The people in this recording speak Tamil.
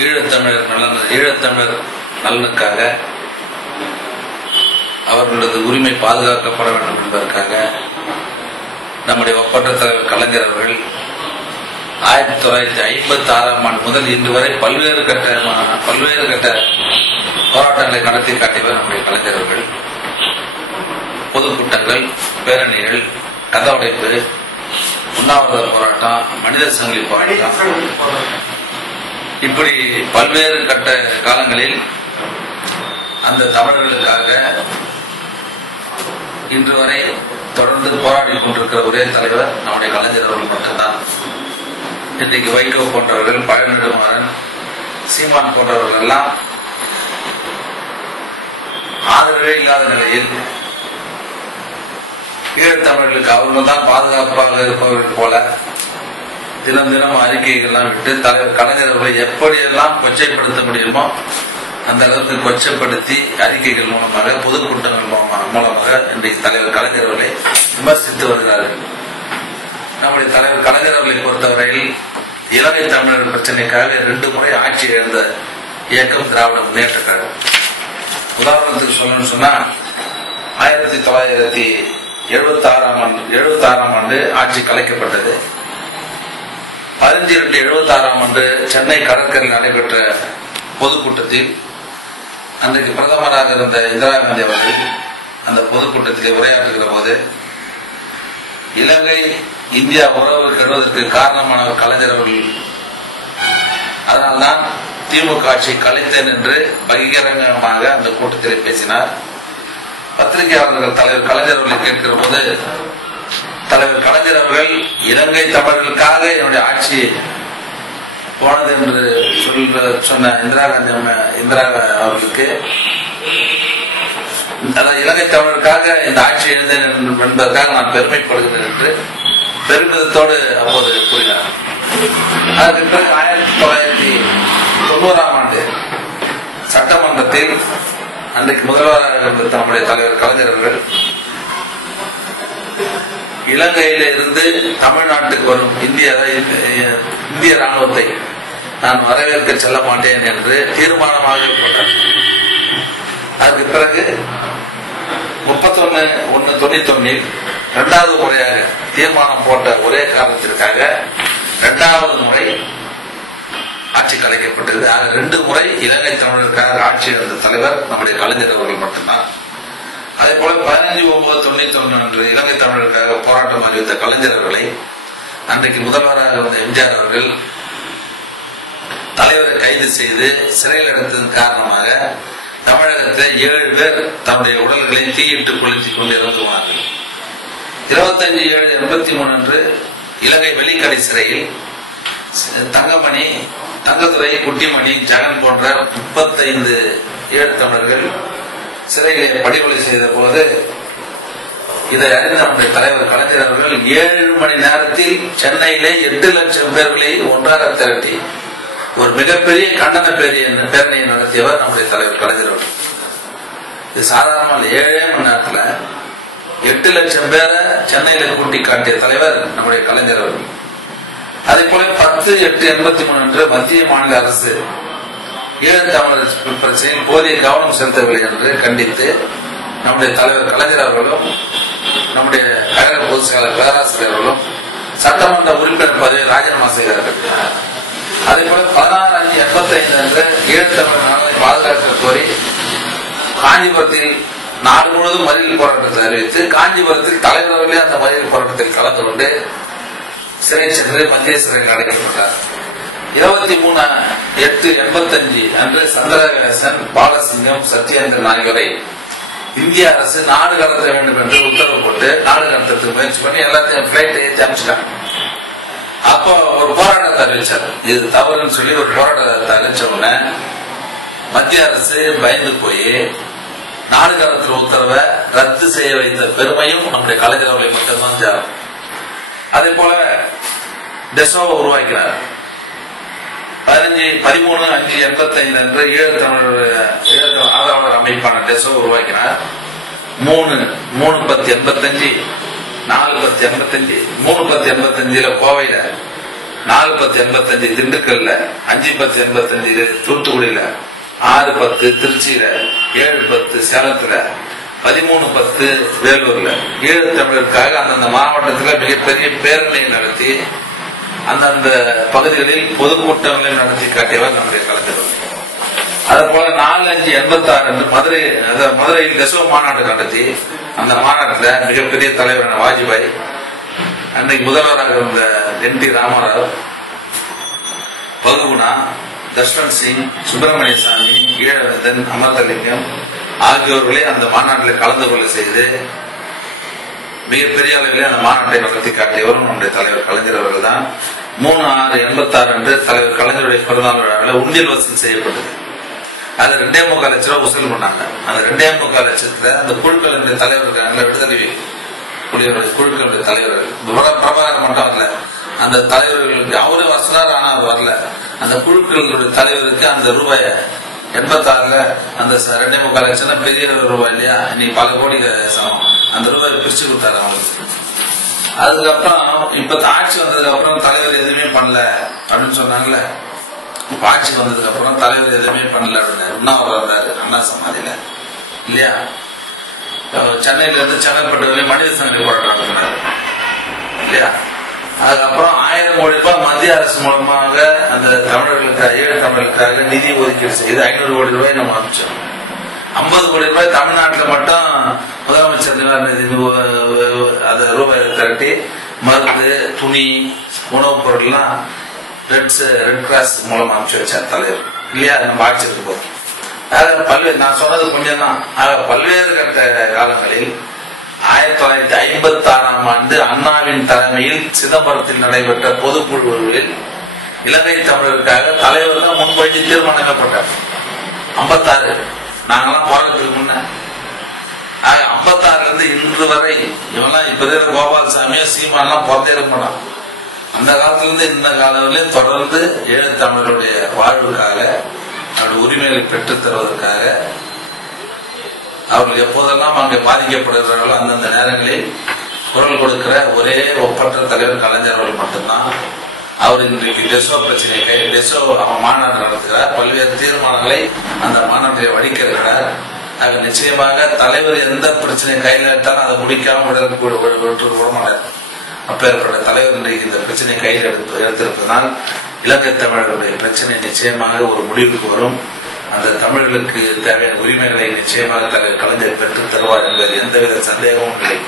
ஈழத்தமிழர் நலனுக்காக அவர்களது உரிமை பாதுகாக்கப்பட வேண்டும் என்பதற்காக நம்முடைய ஒப்பற்ற தலைவர் கலைஞர் அவர்கள் 1956ஆம் ஆண்டு முதல் இன்று வரை பல்வேறு கட்ட போராட்டங்களை நடத்தி காட்டியவர் நம்முடைய கலைஞர் அவர்கள். பொதுக்கூட்டங்கள், பேரணிகள், கத உடைப்பு, உண்ணாவிரத போராட்டம், மனித சங்கிலி போராட்டம், இப்படி பல்வேறு கட்ட காலங்களில் அந்த தமிழர்களுக்காக இன்று வரை தொடர்ந்து போராடி கொண்டிருக்கிற ஒரே தலைவர் நம்முடைய கலைஞர் அவர்கள் மட்டும்தான். இன்றைக்கு வைகோ போன்றவர்கள், பழநெடுமாறன், சீமான் போன்றவர்கள் எல்லாம் ஆதரவே இல்லாத நிலையில் ஈழத்தமிழர்களுக்கு அவர்கள் தான் பாதுகாப்பாக இருப்பவர்கள் போல தினம் தினம் அறிக்கைகள்லாம் விட்டு தலைவர் கலைஞர் அவர்களை எப்படியெல்லாம் கொச்சைப்படுத்த முடியுமோ அந்த அளவுக்கு கொச்சைப்படுத்தி அறிக்கைகள் மூலமாக, பொதுக்கூட்டங்கள் மூலமாக இன்றைக்கு தலைவர் கலைஞர் அவர்களை விமர்சித்து வருகிறார்கள். நம்முடைய தலைவர் கலைஞர் அவர்களை பொறுத்தவரையில் இலங்கை தமிழர் பிரச்சனைக்காக 2 முறை ஆட்சி இழந்த இயக்கம் திராவிட முன்னேற்ற கழகம். உதாரணத்துக்கு சொல்லணும்னு சொன்னா 1976ஆம் ஆண்டு ஆட்சி கலைக்கப்பட்டது. 15/2/76ஆம் ஆண்டு சென்னை கடற்கரையில் நடைபெற்ற பொதுக்கூட்டத்தில் அன்றைக்கு பிரதமராக இருந்த இந்திரா காந்தி அவர்கள் அந்த பொதுக்கூட்டத்தில் உரையாற்றுகிற போது இலங்கை இந்தியா உறவு கெடுவதற்கு காரணமானவர் கலைஞர் அவர்கள், அதனால்தான் திமுக ஆட்சி கலைத்தேன் என்று பகிரங்கமாக அந்த கூட்டத்தில் பேசினார். பத்திரிகையாளர்கள் தலைவர் கலைஞர் அவர்களை கேட்கிற போது தலைவர் கலைஞர் அவர்கள் இலங்கை தமிழர்களுக்காக என்னுடைய ஆட்சி போனது என்று சொன்ன இந்திரா அவர்களுக்கு, இலங்கை தமிழருக்காக இந்த ஆட்சி எழுந்தேன் என்பதற்காக நான் பெருமைப்படுகிறேன் என்று பெருமிதத்தோடு அப்போது கூறினார். அதற்கு பிறகு 1990ஆம் ஆண்டு சட்டமன்றத்தில் அன்றைக்கு முதல்வராக இருந்த நம்முடைய தலைவர் கலைஞர் அவர்கள் இலங்கையில இருந்து தமிழ்நாட்டுக்கு வரும் இந்திய ராணுவத்தை நான் வரவேற்க செல்ல மாட்டேன் என்று தீர்மானமாக போட்டார். அதற்கு பிறகு 31/1/91 2வது முறையாக தீர்மானம் போட்ட ஒரே காரணத்திற்காக 2வது முறை ஆட்சி கலைக்கப்பட்டது. 2 முறை இலங்கை தமிழருக்காக ஆட்சி இருந்த தலைவர் நம்முடைய கலைஞர் அவர்கள் மட்டும்தான். அதே போல 15/9/91 அன்று இலங்கை தமிழருக்காக போராட்டம் அறிவித்த கலைஞர் அவர்களை அன்றைக்கு முதல்வராக இருந்த எம்ஜிஆர் அவர்கள் தலைவரை கைது செய்து சிறையில் அடைத்ததன் காரணமாக தமிழகத்தில் 7 பேர் தன்னுடைய உடல்களை தீயிட்டு கொளுத்திக் கொண்டு இறந்துவார்கள். 25/7/83 அன்று இலங்கை வெலிக்கடை சிறையில் தங்கமணி, தங்கத்துறை, குட்டிமணி, ஜெகன் போன்ற 35 ஈழத்தமிழர்கள் சிறைகளை படுகொலை செய்த போது இதை அறிந்த நம்முடைய தலைவர் கலைஞர் அவர்கள் 7 மணி நேரத்தில் சென்னையிலே 8 லட்சம் பேர்களை ஒன்றாக திரட்டி ஒரு மிகப்பெரிய கண்டன பேரணியை நடத்தியவர் நம்முடைய தலைவர் கலைஞர் அவர்கள். இது சாதாரணமாக 7 மணி நேரத்தில் 8 லட்சம் பேரை சென்னையில கூட்டி காட்டிய தலைவர் நம்முடைய கலைஞர் அவர்கள். அதே போல 10/8/83 அன்று மத்திய மாநில அரசு ஈழத்தமிழர் பிரச்சனையில் போதிய கவனம் செலுத்தவில்லை என்று கண்டித்து நம்முடைய தலைவர் கலைஞர் அவர்களும் நம்முடைய கழக பொதுச் செயலாளர் பேராசிரியர் அவர்களும் சட்டமன்ற உறுப்பினர் பதவியை ராஜினாமா செய்தார்கள். அதே போல 16/5/85 அன்று ஈழத்தமிழர் நலனை பாதுகாக்க கோரி காஞ்சிபுரத்தில் நாடு முழுவதும் மறியல் போராட்டத்தை அறிவித்து காஞ்சிபுரத்தில் தலைவர் அவர்களே அந்த மறியல் போராட்டத்தில் கலந்து கொண்டு சிறை சென்று மத்திய சிறையில் அடைக்கப்பட்டார். 23/8/85 அன்று சந்திரசேகரன், பாலசிங்கம், சத்யேந்திரன் ஆகியோரை இந்திய அரசு நாடு கடத்த வேண்டும் என்று உத்தரவு போட்டு நாடு கடத்தத்துக்கு முயற்சி பண்ணி எல்லாத்தையும் பிளைட் ஏற்றி அமைச்சிட்டாங்க. அப்போ ஒரு போராட்டத்தை அறிவிச்சார். இது தவறுன்னு சொல்லி ஒரு போராட்டத்தை அறிவிச்ச உடனே மத்திய அரசு பயந்து போய் நாடு கடத்துற உத்தரவை ரத்து செய்ய வைத்த பெருமையும் நம்முடைய கலைஞர் அவர்களை மட்டும்தான் சேரும். அதே போல டெசோவை உருவாக்கினார். 13/5/85 அன்று ஈழத்தமிழர் ஆதரவாளர் அமைப்பான டெசோ உருவாக்கினார். 3/10/85, 4/10/85, 3/10/85 கோவையில 4-10-85 திண்டுக்கல்ல, 5-10-85 தூத்துக்குடியில, 6-10 திருச்சியில, 7-10 சேலத்துல, 13-10 வேலூர்ல ஈழத்தமிழருக்காக அந்தந்த மாவட்டத்தில் மிகப்பெரிய பேரணி நடத்தி அந்தந்த பகுதிகளில் பொதுக்கூட்டங்களை நடத்தி காட்டியவர் நம்முடைய கலைஞர். அதே போல 4-5-86 என்று மதுரையில் நெசவு மாநாடு நடத்தி அந்த மாநாட்டில் மிகப்பெரிய தலைவரான வாஜ்பாய், அன்றைக்கு முதல்வராக இருந்த என்.டி. ராமராவ், பகுகுணா, தஷ்வந்த் சிங், சுப்பிரமணிய சாமி, ஈழவேந்தன், அமர்தலிங்கம் ஆகியோர்களை அந்த மாநாட்டில் கலந்து கொள்ள செய்து மிகப்பெரிய அளவிலே அந்த மாநாட்டை நடத்தி காட்டியவரும் நம்முடைய தலைவர் கலைஞர் அவர்கள் தான். 3/6/86 அன்று தலைவர் கலைஞருடைய பிறந்தநாள் விழாவில் உண்டியல் வசூல் செய்யப்பட்டது. அது 2.25 லட்சம் ரூபாய் வசூல் பண்ணாங்க. அந்த 2.25 லட்சத்துல அந்த குழுக்களுடைய தலைவர்கள், விடுதலை புலிகளுடைய குழுக்களுடைய தலைவர்கள் பிரபாகர் மட்டும் வரல, அந்த தலைவர்களுக்கு அவரு வசனார், ஆனா அவர் வரல. அந்த குழுக்களுடைய தலைவருக்கு அந்த ரூபாய 86ல அந்த 2.25 லட்சம் பெரிய ரூபாய் இல்லையா, இன்னைக்கு பல கோடி சமம். அந்த ரூபாய் பிரிச்சு கொடுத்தாரு அவங்களுக்கு. அதுக்கப்புறம் இப்ப ஆட்சி வந்ததுக்கு அப்புறம் தலைவர் எதுவுமே பண்ணல அப்படின்னு சொன்னாங்கல்ல. இப்ப ஆட்சி வந்ததுக்கு அப்புறம் தலைவர் எதுவுமே பண்ணல அப்படின்னு உண்ணாவிரதம் இருந்தாரு அண்ணா சமாதியில இல்லையா. சென்னையில இருந்து சென்னைப்பட்டு வரையும் மனித சங்கிலி போராட்டம் நடத்தினாரு இல்லையா. அதுக்கப்புறம் 1000 கோடி ரூபாய் மத்திய அரசு மூலமாக அந்த தமிழர்களுக்காக, ஈழ தமிழர்களுக்காக நிதி ஒதுக்கீடு செய்து 500 கோடி ரூபாய் நம்ம அனுப்பிச்சோம். 50 கோடி ரூபாய் தமிழ்நாட்டில் மட்டும் முதலமைச்சர் நிவாரண நிதி அதை ரூபாய் திரட்டி மருந்து, துணி, உணவுப் பொருள்லாம் ரெட் கிராஸ் மூலம் அனுப்பிச்சு வச்சார் தலைவர் இல்லையா. நம்ம ஆட்சி இருக்கும் பல்வேறு, நான் சொன்னது கொஞ்சம் தான். பல்வேறு கட்ட காலங்களில் 1956ஆம் ஆண்டு அண்ணாவின் தலைமையில் சிதம்பரத்தில் நடைபெற்ற பொதுக்குழுவில் இலங்கை தமிழருக்காக தலைவர் தான் முன்வைத்து தீர்மானமே போட்டார். 56 நாங்கெல்லாம் போறதுக்கு முன்ன 56ல இருந்து இன்று வரை இவெல்லாம் இப்ப இருக்கிற கோபாலசாமியோ சீமானெல்லாம் பிறந்தே இருக்க மாட்டான். அந்த காலத்துல இருந்து இந்த காலம் வரையும் தொடர்ந்து ஈழத்தமிழருடைய வாழ்வுக்காக, அவருடைய உரிமைகளை பெற்றுத் தருவதற்காக, அவர்கள் எப்போதெல்லாம் அங்கே பாதிக்கப்படுகிறார்களோ அந்தந்த நேரங்களில் குரல் கொடுக்கிற ஒரே ஒப்பற்ற தலைவர் கலைஞர் அவர்கள் மட்டும்தான். அவர் இன்றைக்கு டெசோ பிரச்சனை டெசோ மாநாடு நடத்துகிறார். பல்வேறு தீர்மானங்களை அந்த மாநாட்டில் வடிக்க இருக்கிறார். ஆக நிச்சயமாக தலைவர் எந்த பிரச்சனையை கையில் எடுத்தாலும் அதை முடிக்காம விட மாட்டார். அப்பேற்பட்ட தலைவர் இன்றைக்கு இந்த பிரச்சனை கையில் எடுத்திருப்பதனால் இலங்கை தமிழர்களுடைய பிரச்சனை நிச்சயமாக ஒரு முடிவுக்கு வரும். அந்த தமிழர்களுக்கு தேவையான உரிமைகளை நிச்சயமாக தலைவர் கலைஞர் பெற்றுத் தருவார் என்பதில் எந்தவித சந்தேகமும் இல்லை.